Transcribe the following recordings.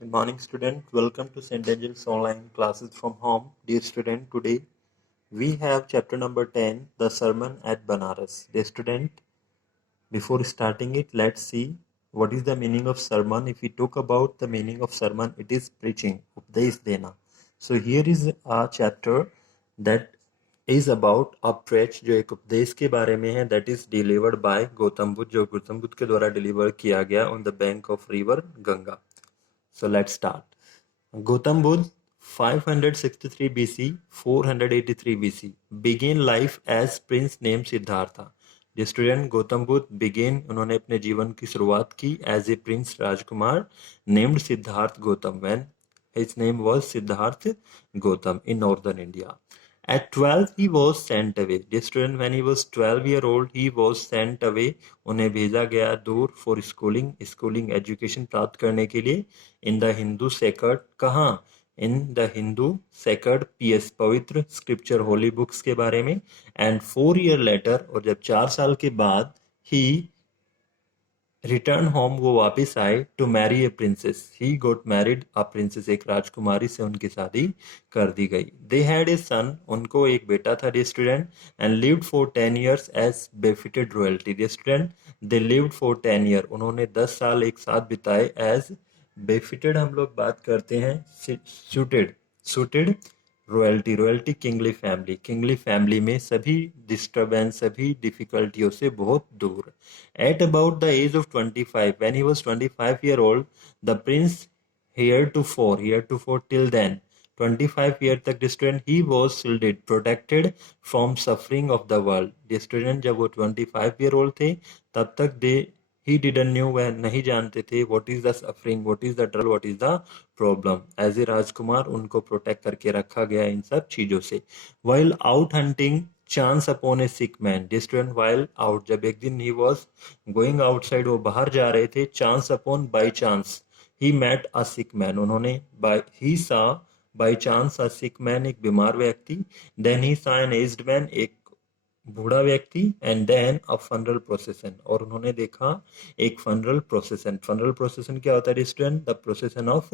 Good morning, student. Welcome to St. Angel's online classes from home. Dear student, today we have chapter number 10, the sermon at Banaras. Dear student, before starting it, let's see what is the meaning of sermon. If we talk about the meaning of sermon, it is preaching, उपदेश देना. So here is a chapter that is about a preach जो एक उपदेश के बारे में है, that is delivered by Gautam Buddha, जो गौतम बुद्ध के द्वारा डिलीवर किया गया on the bank of river Ganga. So let's start. Gautam Buddha 563 BC 483 BC began life as prince named Siddhartha. The student Gautam Buddha began उन्होंने अपने जीवन की शुरुआत की as a prince Rajkumar named Siddharth Gautam when his name was Siddharth Gautam in northern India. At 12 he was sent away. The student when he was 12-year-old he was sent away. उन्हें भेजा गया दूर for schooling education प्राप्त करने के लिए in the Hindu sacred कहाँ in the Hindu sacred PS पवित्र scripture holy books के बारे में and 4 years later और जब 4 साल के बाद he रिटर्न होम वो वापस आए to marry a princess he got married a princess एक राजकुमारी से उनकी शादी कर दी गई दे हैड ए सन उनको एक बेटा था the student and lived for 10 years as befitted royalty the student they lived for 10 years उन्होंने 10 साल एक साथ बिताए एज बेफिटेड हम लोग बात करते हैं सुटेड रॉयल्टी किंगली फैमिली में सभी डिस्टर्बेंस सभी डिफिकल्टियों से बहुत दूर at about the age of 25 when he was 25 year old the prince heretofore till then 25 year तक student he was shielded protected from suffering of the world student जब वो 25 year old थे तब तक दे he didn't knew वह नहीं जानते थे what is the suffering what is the trouble what is the problem as a राजकुमार उनको प्रोटेक्ट करके रखा गया इन सब चीजों से while out hunting chance upon a sick man distant while out जब एक दिन he was going outside वो बाहर जा रहे थे chance upon by chance he met a sick man उन्होंने he saw by chance a sick man एक बीमार व्यक्ति then he saw an aged man एक बूढ़ा व्यक्ति and then a funeral procession और उन्होंने देखा एक फनरल प्रोसेशन क्या होता है student the procession of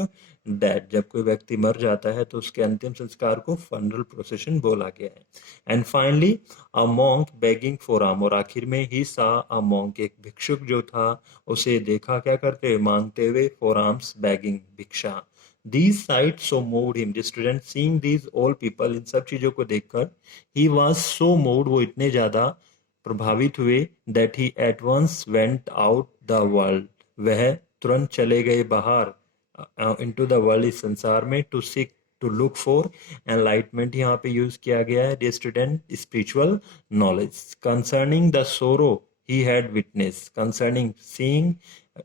death जब कोई व्यक्ति मर जाता है तो उसके अंतिम संस्कार को फनरल प्रोसेशन बोला गया है and finally a monk begging for arm और आखिर में ही सा अ मॉन्क एक भिक्षुक जो था उसे देखा क्या करते हुए मांगते हुए फॉर आर्म्स बेगिंग भिक्षा These sights so moved him. The student seeing these all people इन सब चीजों को देखकर he was so moved वो इतने ज्यादा प्रभावित हुए that he at once went out the world वह तुरंत चले गए बाहर into the world इस संसार में to look for enlightenment यहाँ पे यूज किया गया है the student spiritual knowledge concerning the sorrow he had witnessed concerning seeing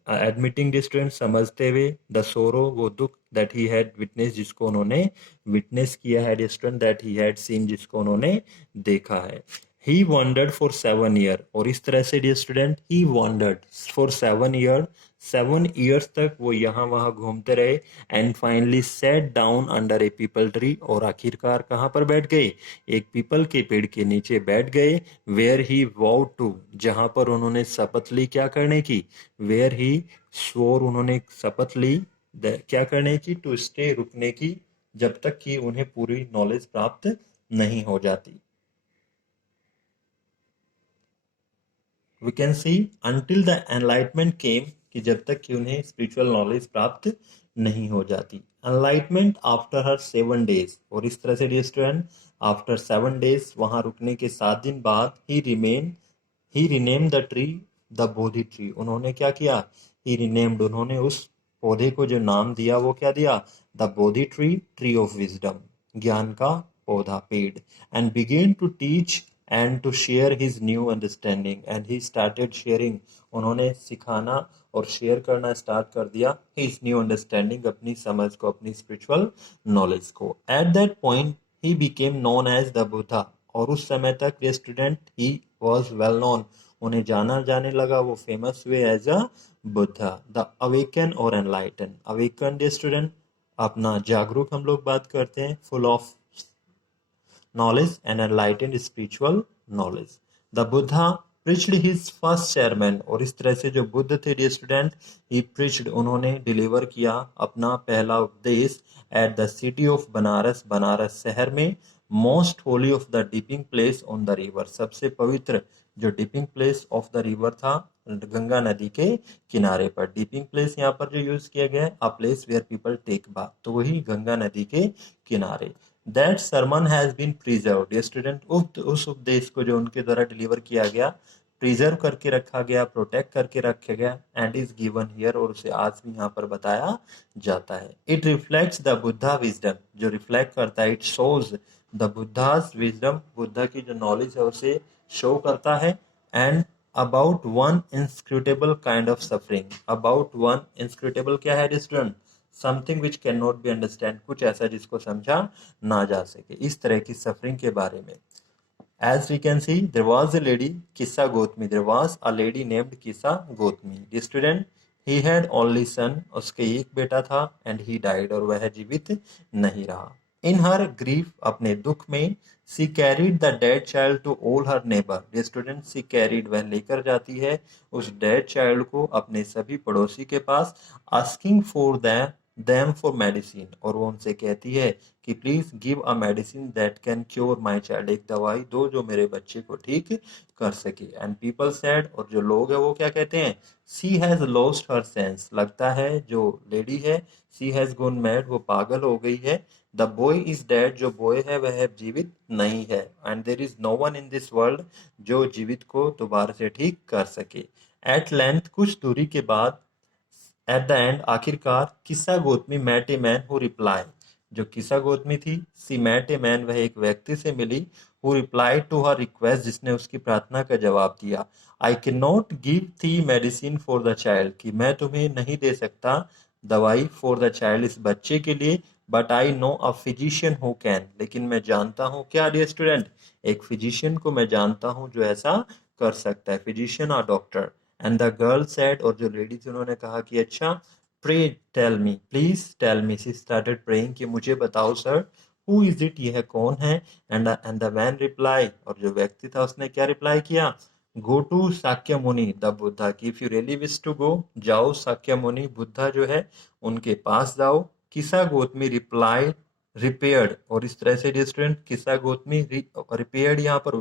admitting distance समझते हुए द सोरो वो दुख दैट ही हैड विटनेस जिसको उन्होंने विटनेस किया है distance that he had seen जिसको उन्होंने देखा है ही वंडर्ड फॉर 7 years और इस तरह से dear student he wondered for 7 years 7 years तक वो यहाँ वहाँ घूमते रहे and finally set down under A people tree और आखिरकार कहाँ पर बैठ गए एक पीपल के पेड़ के नीचे बैठ गए वेयर ही वॉव टू जहाँ पर उन्होंने शपथ ली क्या करने की वेयर ही स्वोर उन्होंने शपथ ली क्या करने की टू स्टे रुकने की जब तक कि उन्हें पूरी नॉलेज प्राप्त नहीं हो जाती we can see until the enlightenment came कि जब तक कि उन्हें स्पिरिचुअल नॉलेज प्राप्त नहीं हो जाती enlightenment after her 7 days और इस तरह से डियर स्टूडेंट आफ्टर 7 days वहां रुकने के 7 दिन बाद he renamed the tree the bodhi tree उन्होंने क्या किया he renamed उन्होंने उस पौधे को जो नाम दिया वो क्या दिया the bodhi tree of wisdom ज्ञान का पौधा पेड़ and began to teach and to share his new understanding and he started sharing उन्होंने सिखाना और शेयर करना स्टार्ट कर दिया his new understanding अपनी समझ को अपनी स्पिरिचुअल नॉलेज को at that point he became known as the Buddha और उस समय तक ये student he was well known उन्हें जाना जाने लगा वो फेमस हुए as a Buddha the awaken और एनलाइटन अवेकन डे स्टूडेंट अपना जागरूक हम लोग बात करते हैं full of knowledge and enlightened spiritual knowledge. The Buddha preached his first sermon, और इस तरह से जो बुद्ध थे डियर स्टूडेंट, he preached, उन्होंने डिलीवर किया अपना पहला उपदेश at the city of Banaras, Banaras शहर में, most holy of the dipping place on the river, सबसे पवित्र जो dipping place of the river था गंगा नदी के किनारे पर। डिपिंग प्लेस यहाँ पर जो यूज किया गया है, a place where people take bath, तो वही गंगा नदी के किनारे। That sermon has been preserved, ये स्टूडेंट उस उपदेश को जो उनके द्वारा डिलीवर किया गया, प्रिजर्व करके रखा गया, प्रोटेक्ट करके रखा गया, एंड इज गिवन हियर, और उसे आज भी यहाँ पर बताया जाता है। It reflects the Buddha wisdom, जो रिफ्लेक्ट करता है, it shows the Buddhas wisdom, Buddha की जो नॉलेज है उसे शो करता है, and about one inscrutable kind of suffering, about one inscrutable क्या है student, something which can not be understand, कुछ ऐसा जिसको समझा ना जा सके, इस तरह की सफरिंग के बारे में। As we can see, there was a lady, Kissa Gotmi. There was a lady named Kissa Gotmi. The student, he had only son, उसके एक बेटा था, and he died, और वह जीवित नहीं रहा। In her grief, अपने दुख में, she carried the dead child to all her neighbor. The student, she carried, वह लेकर जाती है उस dead child को अपने सभी पड़ोसी के पास, asking for them for medicine, और वो उनसे कहती है कि please give a medicine that can cure my child, एक दवाई दो जो मेरे बच्चे को ठीक कर सके। एंड पीपल सेड, और जो लोग है वो क्या कहते हैं, सी हैज लॉस्ट हर सेंस, लगता है जो लेडी है, सी हैज गोन मैड, वो पागल हो गई है। द बॉय इज डेड, जो बॉय है वह जीवित नहीं है। And there is no one in this world, जो जीवित को दोबारा से ठीक कर सके। एट लेंथ, कुछ दूरी के बाद, एट द एंड, आखिरकार, Kisa Gotami met a man who replied, जो किस्सा गोतमी थी, सी मैट ए मैन, वह एक व्यक्ति से मिली, who replied to her request, जिसने उसकी प्रार्थना का जवाब दिया। I can not give thee medicine for the child, कि मैं तुम्हें नहीं दे सकता दवाई फॉर द चाइल्ड, इस बच्चे के लिए, but I know a physician who can, लेकिन मैं जानता हूँ क्या डियर स्टूडेंट, एक फिजिशियन को मैं जानता हूँ जो ऐसा कर सकता है, फिजिशियन और doctor. And the girl said, और जो लेडी थी उन्होंने कहा कि अच्छा, pray tell me, please tell me, she started praying, कि मुझे बताओ सर, हु इज इट, यह कौन है। एंड द मैन रिप्लाई, और जो व्यक्ति था उसने क्या रिप्लाई किया, गो टू साक्य मुनि द बुद्धा, की if you really wish to go, जाओ साक्य मुनि, बुद्धा जो है उनके पास जाओ। किसा गोतमी रिप्लाई रिपेयर्ड, और इस तरह से स्टूडेंट, किसा गोतमी रिपेयर्ड यहाँ पर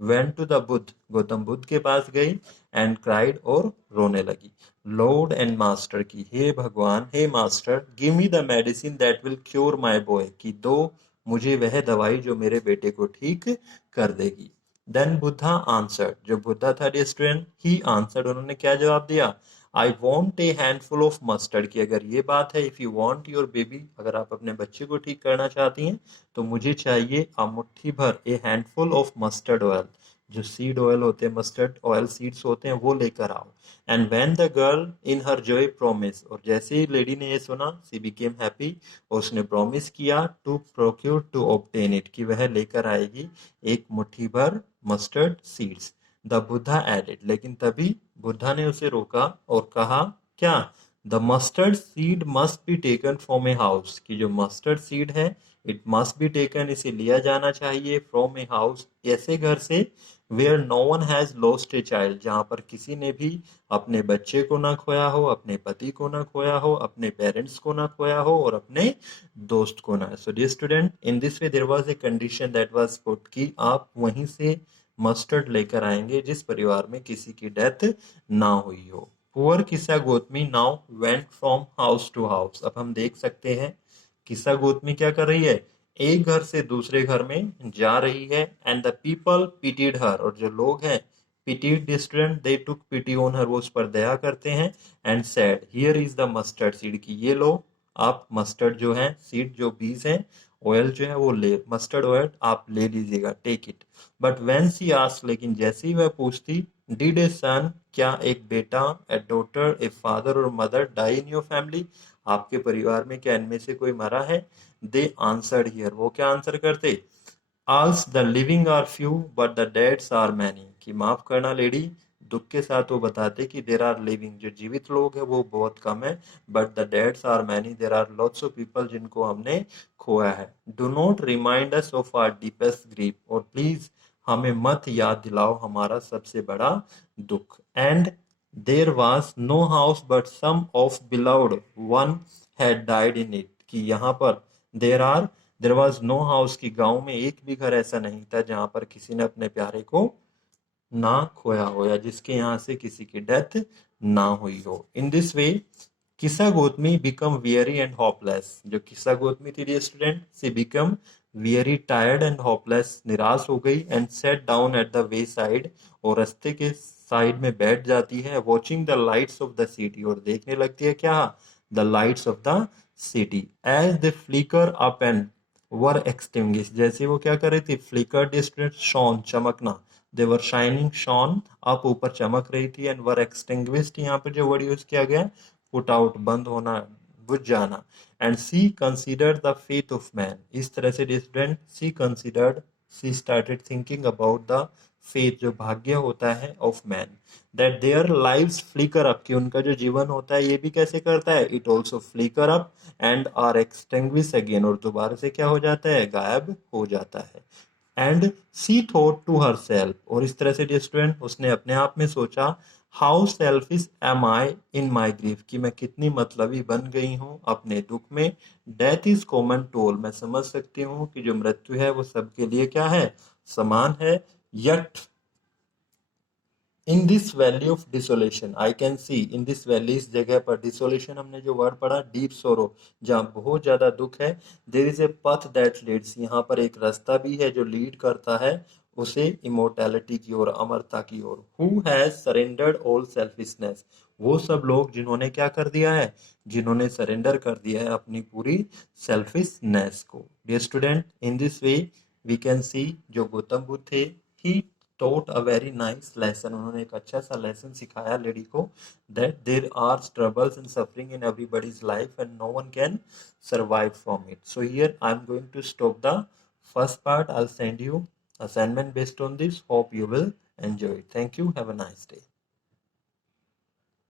went to the Buddha, Gautam Buddha के पास गई, एंड क्राइड, और रोने लगी। लॉर्ड एंड मास्टर, की हे भगवान, हे master, give me the medicine that will cure my boy, की दो मुझे वह दवाई जो मेरे बेटे को ठीक कर देगी। देन बुद्धा आंसर्ड, जो बुद्धा था स्टूडेंट, ही आंसर्ड, उन्होंने क्या जवाब दिया, I want A handful of mustard, की अगर ये बात है, if you want your baby, अगर आप अपने बच्चे को ठीक करना चाहती हैं, तो मुझे चाहिए मुट्ठी भर, ए हैंडफुल ऑफ मस्टर्ड ऑयल, जो सीड ऑयल होते हैं, मस्टर्ड ऑयल सीड्स होते हैं, वो लेकर आओ। And when the girl in her Joy promise, और जैसे ही लेडी ने ये सुना, सी बिकेम हैप्पी, और उसने प्रॉमिस किया, to procure to obtain it, कि वह लेकर आएगी एक मुट्ठी भर mustard seeds. The Buddha added, लेकिन तभी बुद्धा ने उसे रोका और कहा क्या, the mustard seed must be taken from a house, की जो मस्टर्ड सीड है, इट मस्ट बी टेकन, इसे लिया जाना चाहिए, फ्रॉम ए हाउस, ऐसे घर से, where no one has lost a child, जहां पर किसी ने भी अपने बच्चे को ना खोया हो, अपने पति को ना खोया हो, अपने पेरेंट्स को ना खोया हो, और अपने दोस्त को ना। So dear student, in this way there was a condition that was put, कि आप वहीं से मस्टर्ड लेकर आएंगे जिस परिवार में किसी की डेथ ना हुई हो। Poor Kisa Gotami now went from house to house, अब हम देख सकते हैं किस्सा गोतमी क्या कर रही है, एक घर से दूसरे घर में जा रही है। And the people pitied her, और जो लोग हैं, pitied student, they took pity on her, वो उस पर दया करते हैं। And said, here is the mustard seed, की ये लो, आप मस्टर्ड जो है सीड, जो बीज हैं, ऑयल जो है वो ले, मस्टर्ड ऑयल आप ले लीजिएगा, take it. But when she ask, लेकिन जैसे ही वह पूछती, डिड ए सन, क्या एक बेटा, ए डॉटर, ए फादर और mother die in your family, आपके परिवार में क्या इनमें से कोई मरा है। दे आंसर्ड हियर, वो क्या आंसर करते, alas the living are few but the deads are many, कि माफ करना लेडी, दुख के साथ वो बताते कि देर आर लिविंग, जो जीवित लोग हैं वो बहुत कम है, but the deads are many, there are lots of people जिनको हमने खोया है। Do not remind us of our deepest grief, और प्लीज हमें मत याद दिलाओ हमारा सबसे बड़ा दुख। And there was no house but some of beloved one had died in it, कि यहाँ पर देयर वाज नो हाउस, की गांव में एक भी घर ऐसा नहीं था जहां पर किसी ने अपने प्यारे को ना खोया हो, या जिसके यहाँ से किसी की डेथ ना हुई हो। इन this way Kisa Gotami become weary and hopeless, जो किस्सा गोतमी थी dear student, she become weary tired and hopeless, निराश हो गई, and sat down at the way side, और रास्ते के साइड में बैठ जाती है, watching the lights of the city, और देखने लगती है क्या, the lights of the city, as they flicker up and were extinguish, जैसे वो क्या कर रही थी, फ्लिकर डिस्टेंट शॉन, चमकना, दे वर शाइनिंग शॉन अप, ऊपर चमक रही थी, एंड वर एक्सटिंग्विश्ड, यहाँ पे जो वर्ड यूज किया गया, पुट आउट, बंद होना, बुझ जाना, and she considered the faith of man, इस तरह से student she considered, she started thinking about the faith, जो भाग्य होता है, of man, that their lives flicker up, कि उनका जो जीवन होता है ये भी कैसे करता है, it also flicker up and are extinguish again, और दोबारा से क्या हो जाता है, गायब हो जाता है। And she thought to herself, और इस तरह से स्टूडेंट उसने अपने आप में सोचा, how selfish am I in my grief, कि मैं कितनी मतलबी बन गई हूँ अपने दुख में, डेथ इज कॉमन टोल, मैं समझ सकती हूँ कि जो मृत्यु है वो सबके लिए क्या है, समान है, yet in this valley of desolation I can see, in this valley, इस जगह पर, डिसोलेशन हमने जो वर्ड पढ़ा, डीप सोरो, जहाँ बहुत ज्यादा दुख है, देर इज ए पथ दैट लीड्स, यहाँ पर एक रास्ता भी है जो लीड करता है उसे इमोर्टैलिटी की ओर, अमरता की ओर, who has surrendered all selfishness, वो सब लोग जिन्होंने क्या कर दिया है, जिन्होंने सरेंडर कर दिया है अपनी पूरी सेल्फिशनेस को। Dear student, in this way we can see, जो गौतम बुद्ध थे, ही taught a very nice lesson, उन्होंने एक अच्छा सा लेसन सिखाया लेडी को, that there are troubles and suffering in everybody's life and no one can survive from it. So here I'm going to stop the first part. I'll send you assignment based on this. Hope you will enjoy it. Thank you. Have a nice day.